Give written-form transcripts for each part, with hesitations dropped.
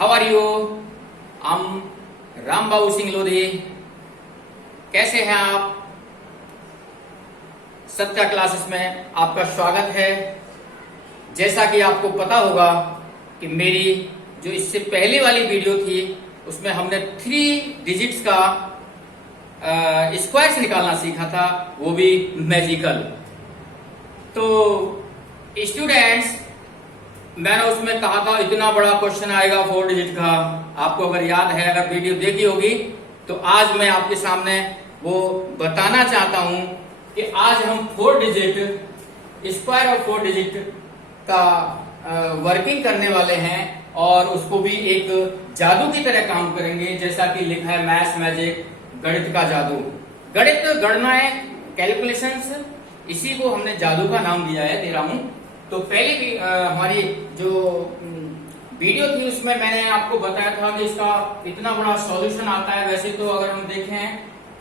How are you? हम राम बाबू सिंह लोधी। कैसे हैं आप? सत्या क्लासेस में आपका स्वागत है। जैसा कि आपको पता होगा कि मेरी जो इससे पहले वाली वीडियो थी उसमें हमने 3 डिजिट्स का स्क्वायर्स निकालना सीखा था, वो भी मैजिकल। तो स्टूडेंट्स, मैंने उसमें कहा था इतना बड़ा क्वेश्चन आएगा 4 डिजिट का। आपको अगर याद है, अगर वीडियो देखी होगी, तो आज मैं आपके सामने वो बताना चाहता हूं कि आज हम 4 डिजिट स्क्वायर और 4 डिजिट का वर्किंग करने वाले हैं और उसको भी एक जादू की तरह काम करेंगे। जैसा कि लिखा है मैथ्स मैजिक, गणित का जादू। गणित, गणनाएं, कैलकुलेशंस, इसी को हमने जादू का नाम दिया है, दे रहा हूं। तो पहले भी हमारी जो वीडियो थी उसमें मैंने आपको बताया था कि इसका इतना बड़ा सॉल्यूशन आता है। वैसे तो अगर हम देखें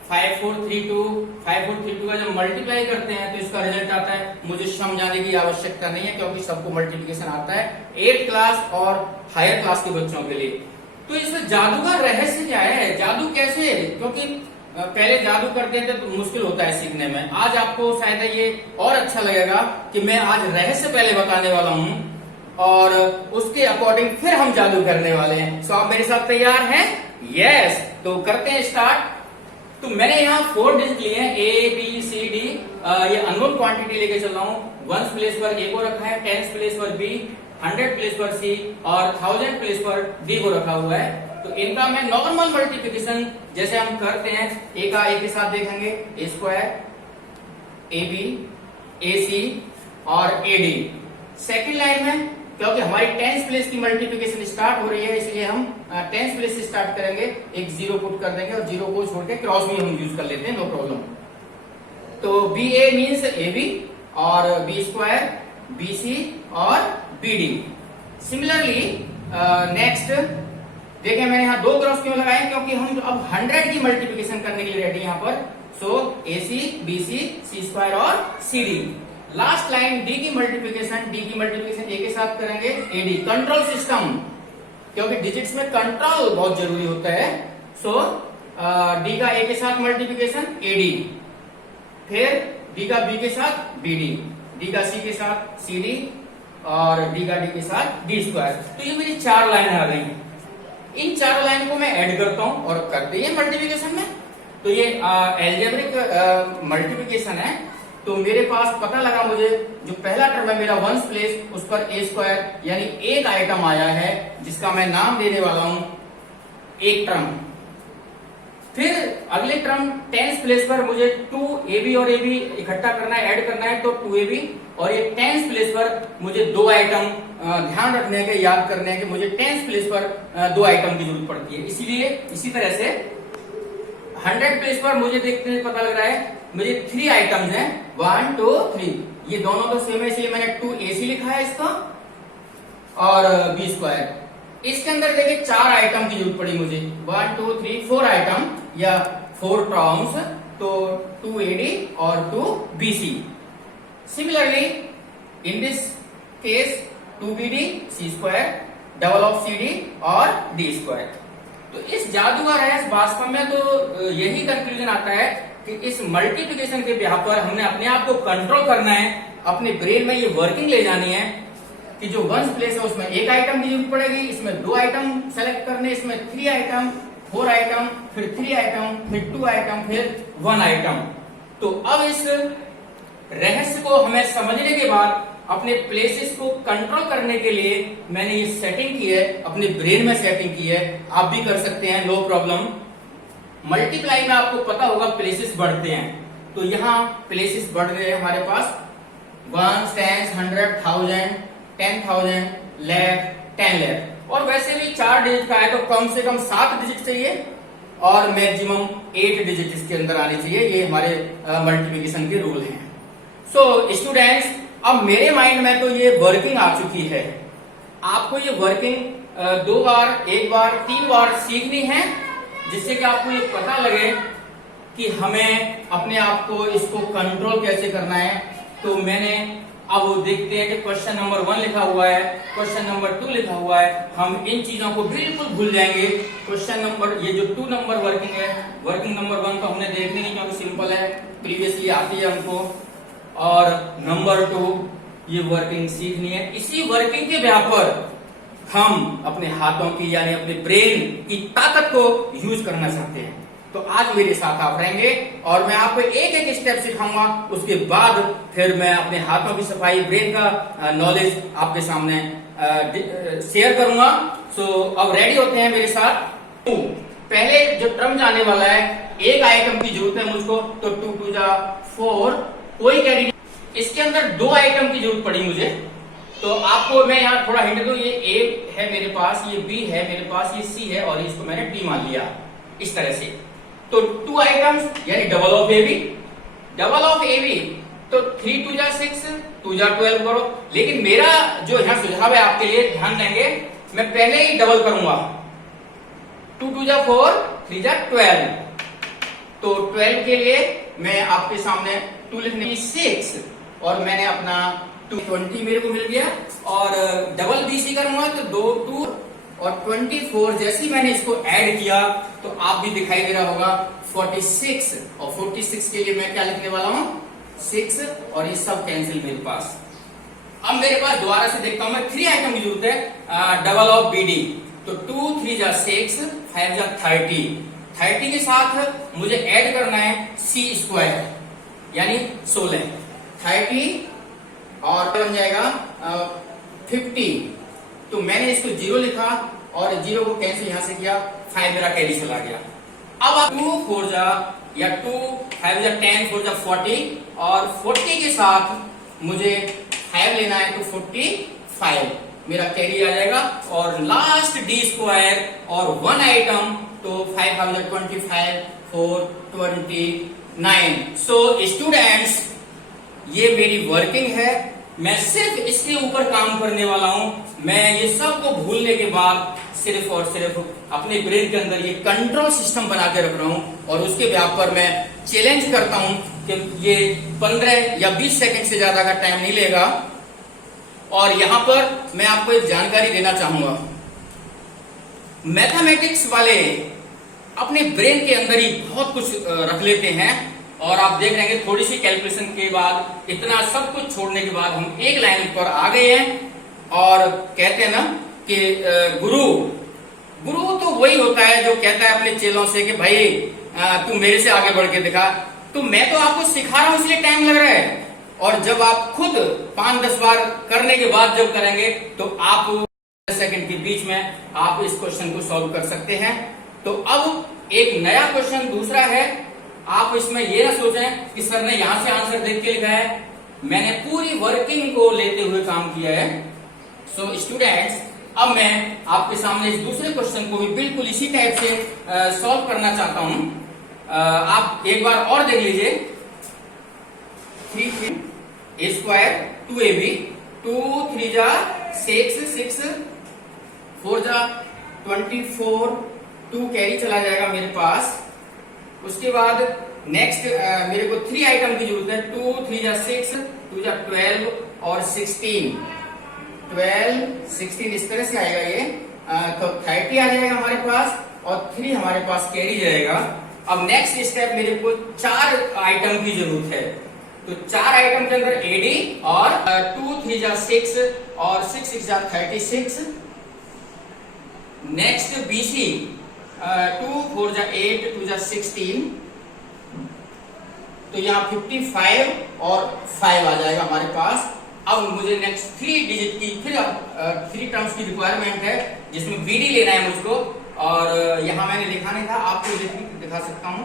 5432 का जब मल्टीप्लाई करते हैं तो इसका रिजल्ट आता है। मुझे समझाने की आवश्यकता नहीं है क्योंकि सबको मल्टीप्लिकेशन आता है 8th क्लास और हायर क्लास के बच्चों के लिए। तो इसमें जादू का रहस्य क्या है? जादू कैसे? क्योंकि पहले जादू करते थे तो मुश्किल होता है सीखने में। आज आपको शायद ये और अच्छा लगेगा कि मैं आज रहस्य पहले बताने वाला हूं और उसके अकॉर्डिंग फिर हम जादू करने वाले हैं। सो आप मेरे साथ तैयार हैं? यस। तो करते हैं स्टार्ट। तो मैंने यहाँ 4 डिजिट लिए हैं, A B C D। ये अननोन क्वांटिटी लेके चल रहा हूँ। 1 प्लेस पर A को रखा है, 10 प्लेस पर B, 100 प्लेस पर C और 1000 प्लेस पर D को रखा हुआ है। तो इनका मैं नॉर्मल मल्टीप्लिकेशन जैसे हम करते हैं, A का A के साथ देखेंगे, A स्क्वायर, AB, AC और AD। सेकेंड लाइन में क्योंकि हमारी 10th प्लेस की मल्टीप्लिकेशन स्टार्ट हो रही है, इसलिए हम 10th प्लेस से स्टार्ट करेंगे। एक 0 पुट कर देंगे और 0 को छोड़ के क्रॉस भी हम यूज कर लेते हैं, नो प्रॉब्लम। तो BA मीन्स AB और B स्क्वायर, BC और BD। सिमिलरली नेक्स्ट देखिए, मैंने यहाँ 2 क्रॉस क्यों लगाए? क्योंकि हम अब 100 की मल्टीप्लिकेशन करने के लिए रेडी यहाँ पर। सो AC, BC, C स्क्वायर और CD। लास्ट लाइन D की मल्टीप्लिकेशन A के साथ करेंगे, AD। कंट्रोल सिस्टम, क्योंकि डिजिट्स में कंट्रोल बहुत जरूरी होता है। सो D का A के साथ मल्टीप्लिकेशन AD, फिर D का B के साथ BD, D का C के साथ CD और D का D के साथ D स्क्वायर। तो ये मेरी 4 लाइन आ गई। इन 4 लाइन को मैं ऐड करता हूं और करते हैं मल्टीप्लिकेशन में। तो ये एल्जेब्रिक मल्टीप्लिकेशन है। तो मेरे पास पता लगा, मुझे जो पहला टर्म है मेरा 1 प्लेस, उस पर A स्क्वायर यानी एक आइटम आया है जिसका मैं नाम देने वाला हूं एक टर्म। फिर अगले टर्म 10th प्लेस पर मुझे 2AB और AB इकट्ठा करना है, ऐड करना है, तो 2AB। और ये 10th प्लेस पर मुझे 2 आइटम ध्यान रखने के, याद करने के, मुझे 10th प्लेस पर 2 आइटम की जरूरत पड़ती है। इसीलिए इसी तरह से 100 प्लेस पर मुझे देखते हुए पता लग रहा है मुझे 3 आइटम्स हैं, 1 2 3। ये दोनों तो सेम है, इसलिए मैंने 2AC लिखा है इसका और B स्क्वायर। इसके अंदर देखिए 4 आइटम की जरूरत पड़ी मुझे, 1 2 3 4 आइटम या 4 टर्म्स। तो 2AD और 2BC। Similarly in this case 2BD, C square, double of CD और D स्क्वायर। तो इस जादू का रहस्य वास्तव में तो यही कंक्लूजन आता है कि इस मल्टीप्लिकेशन के बिहाफ पर हमने अपने आप को कंट्रोल करना है, अपने ब्रेन में ये वर्किंग ले जानी है कि जो 1 प्लेस है उसमें एक आइटम की जरूरत पड़ेगी, इसमें 2 आइटम सेलेक्ट करने, इसमें 3 आइटम, 4 आइटम, फिर 3 आइटम, फिर 2 आइटम, फिर 1 आइटम। तो अब इस रहस्य को हमें समझने के बाद अपने प्लेसेस को कंट्रोल करने के लिए मैंने ये सेटिंग की है, अपने ब्रेन में सेटिंग की है। आप भी कर सकते हैं, नो प्रॉब्लम। मल्टीप्लाई में आपको पता होगा प्लेसेस बढ़ते हैं, तो यहाँ प्लेसेस बढ़ गए हमारे पास 1 10 100 1000 10,000 लाख 10 लाख। और वैसे भी 4 डिजिट का है तो कम से कम 7 डिजिट चाहिए और मैक्सिमम 8 डिजिट इसके अंदर आने चाहिए। ये हमारे मल्टीप्लिकेशन के रूल हैं। सो स्टूडेंट्स, अब मेरे माइंड में तो ये वर्किंग आ चुकी है। आपको ये वर्किंग 2 बार, 1 बार, 3 बार सीखनी है, जिससे कि आपको ये पता लगे कि हमें अपने आप को इसको कंट्रोल कैसे करना है। तो मैंने अब वो देखते हैं कि क्वेश्चन नंबर 1 लिखा हुआ है, क्वेश्चन नंबर 2 लिखा हुआ है, हम इन चीजों को बिल्कुल भूल जाएंगे। क्वेश्चन नंबर ये जो 2 नंबर वर्किंग है, वर्किंग नंबर 1 तो हमने देखनी नहीं क्योंकि सिंपल है, प्रीवियसली आती है हमको, और नंबर 2 ये वर्किंग सीखनी है। इसी वर्किंग के बेस पर हम अपने हाथों की यानी अपने ब्रेन की ताकत को यूज करना चाहते हैं। तो आज मेरे साथ आप रहेंगे और मैं आपको एक एक स्टेप सिखाऊंगा, उसके बाद फिर मैं अपने हाथों की सफाई, ब्रेन का नॉलेज आपके सामने शेयर करूंगा। सो अब रेडी होते हैं मेरे साथ। पहले जो टर्म जाने वाला है, एक आइटम की जरूरत है मुझको, तो 2 2 जा 4, कोई कैरी, इसके अंदर 2 आइटम की जरूरत पड़ी मुझे। तो आपको मैं यहाँ थोड़ा हिंट दूं, ये ए है मेरे पास, ये बी है मेरे पास, ये सी है और इसको मैंने डी मान लिया इस तरह से। तो 2 आइटम्स यानी double of A B, double of A B, तो 3 2 जा 6, 2 जा 12 करो। लेकिन मेरा जो यहाँ सुझाव है आपके लिए, ध्यान देंगे, मैं पहले ही डबल करूंगा। 2 2 जा 4, 3 जा 12, तो 12 के लिए मैं आपके सामने 2 लिखने 6 और मैंने अपना 20 मेरे को मिल गया, और डबल बीसी करूंगा तो 2 2 और 24। जैसे ही मैंने इसको ऐड किया तो आप भी दिखाई दे रहा होगा 46, और 46 के लिए मैं क्या लिखने वाला हूं 6, और ये सब कैंसिल मेरे पास। अब मेरे पास दोबारा से देखता हूं मैं, 3 आइटम की जरूरत है, डबल ऑफ बीडी, तो 2 3 जा 6, 5 जा 30, 30 के साथ मुझे ऐड करना है सी स्क्वायर यानी 16, 30 और बन जाएगा 50। तो मैंने इसको 0 लिखा और 0 को कैंसिल यहां से किया, 5 मेरा कैरी चला गया। अब आप 2 4 जा या 2 5 जा 10, 4 जा 40, और 40 के साथ मुझे 5 लेना है तो 45 मेरा कैरी आ जाएगा, और लास्ट डी स्क्वायर और 1 आइटम, तो 5 5 जा 25, 4 29। सो स्टूडेंट्स, ये मेरी वर्किंग है, मैं सिर्फ इसके ऊपर काम करने वाला हूं। मैं ये सब को भूलने के बाद सिर्फ और सिर्फ अपने ब्रेन के अंदर ये कंट्रोल सिस्टम बना के रख रहा हूं, और उसके ब्याह पर मैं चैलेंज करता हूं कि ये 15 या 20 सेकंड से ज्यादा का टाइम नहीं लेगा। और यहां पर मैं आपको एक जानकारी देना चाहूंगा, मैथमेटिक्स वाले अपने ब्रेन के अंदर ही बहुत कुछ रख लेते हैं, और आप देख रहे हैं थोड़ी सी कैलकुलेशन के बाद, इतना सब कुछ छोड़ने के बाद हम एक लाइन पर आ गए हैं। और कहते हैं ना कि गुरु तो वही होता है जो कहता है अपने चेलों से कि भाई तू मेरे से आगे बढ़ के दिखा। तो मैं तो आपको सिखा रहा हूं इसलिए टाइम लग रहा है, और जब आप खुद 5-10 बार करने के बाद जब करेंगे तो आप 10 सेकंड के बीच में आप इस क्वेश्चन को सॉल्व कर सकते हैं। तो अब एक नया क्वेश्चन दूसरा है, आप इसमें ये ना सोचें कि सर ने यहां से आंसर देख के लिखा है, मैंने पूरी वर्किंग को लेते हुए काम किया है। सो स्टूडेंट्स, अब मैं आपके सामने इस दूसरे क्वेश्चन को भी बिल्कुल इसी टाइप से सॉल्व करना चाहता हूं। आप एक बार और देख लीजिए, 3 ए स्क्वायर 2ab, 2 3 जा 6 6, 4 जा 24, 2 कैरी चला जाएगा मेरे पास। उसके बाद नेक्स्ट मेरे को 3 आइटम की जरूरत है, 2 3 जा 6, 2 जा 12 और 16, 12 16 इस तरह से आएगा ये, तो 30 आ जाएगा हमारे पास, और 3 हमारे पास कैरी जाएगा। अब नेक्स्ट स्टेप, मेरे को 4 आइटम की जरूरत है, तो 4 आइटम के अंदर एडी, और 2 3 जा 6 और 6 6 जा 36। नेक्स्ट बीसी, 2 4 जा 8, 2 जा 16, तो यहाँ 55 और 5 आ जाएगा हमारे पास। अब मुझे नेक्स्ट 3 डिजिट की फिर 3 टर्म्स की रिक्वायरमेंट है, जिसमें बीडी लेना है मुझको, और यहाँ मैंने लिखा नहीं था, आपको दिखा सकता हूं।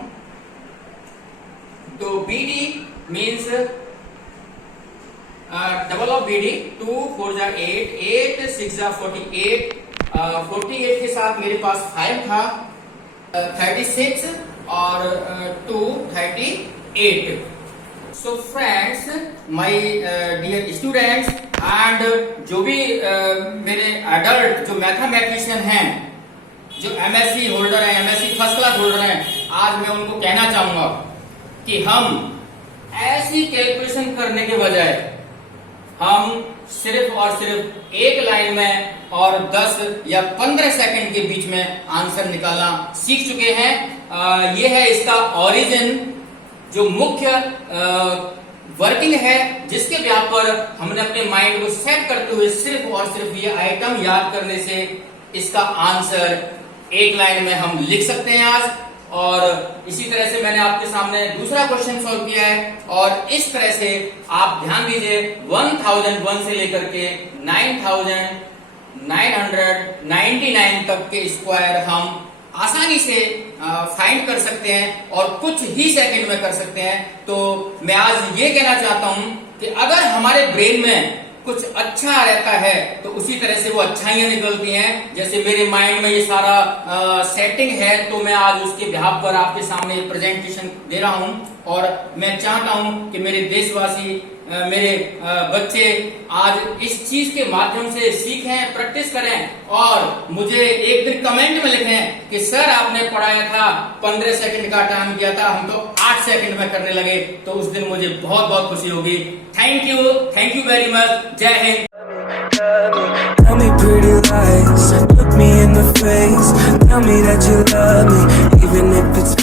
तो BD means double of BD, 2 4 जा 8, 8 6 जा 48, 48 के साथ मेरे पास 5 था, 36 और 2 38। So friends, my dear students, and जो भी मेरे एडल्ट जो मैथमेटिशियन हैं, जो एमएससी होल्डर हैं, एमएससी फर्स्ट क्लास होल्डर हैं, आज मैं उनको कहना चाहूंगा कि हम ऐसी कैलकुलेशन करने के बजाय हम सिर्फ और सिर्फ एक लाइन में और 10 या 15 सेकंड के बीच में आंसर निकालना सीख चुके हैं। ये है इसका ओरिजिन, जो मुख्य वर्किंग है, जिसके ब्याह पर हमने अपने माइंड को सेट करते हुए सिर्फ और सिर्फ ये आइटम याद करने से इसका आंसर एक लाइन में हम लिख सकते हैं आज। और इसी तरह से मैंने आपके सामने दूसरा क्वेश्चन सॉल्व किया है, और इस तरह से आप ध्यान दीजिए 1001 से लेकर के 9999 तक के स्क्वायर हम आसानी से फाइंड कर सकते हैं और कुछ ही सेकंड में कर सकते हैं। तो मैं आज ये कहना चाहता हूं कि अगर हमारे ब्रेन में कुछ अच्छा रहता है तो उसी तरह से वो अच्छाइयां निकलती हैं। जैसे मेरे माइंड में ये सारा सेटिंग है, तो मैं आज उसके बिहाफ पर आपके सामने प्रेजेंटेशन दे रहा हूं, और मैं चाहता हूं कि मेरे देशवासी, मेरे बच्चे आज इस चीज के माध्यम से सीखें, प्रैक्टिस करें, और मुझे एक दिन कमेंट में लिखें कि सर आपने पढ़ाया था 15 सेकंड का टाइम किया था, हम तो 8 सेकंड में करने लगे। तो उस दिन मुझे बहुत बहुत खुशी होगी। Thank you very much. जय Hind. Tell me pretty lies, look me in the face, tell me that you love me, even if it's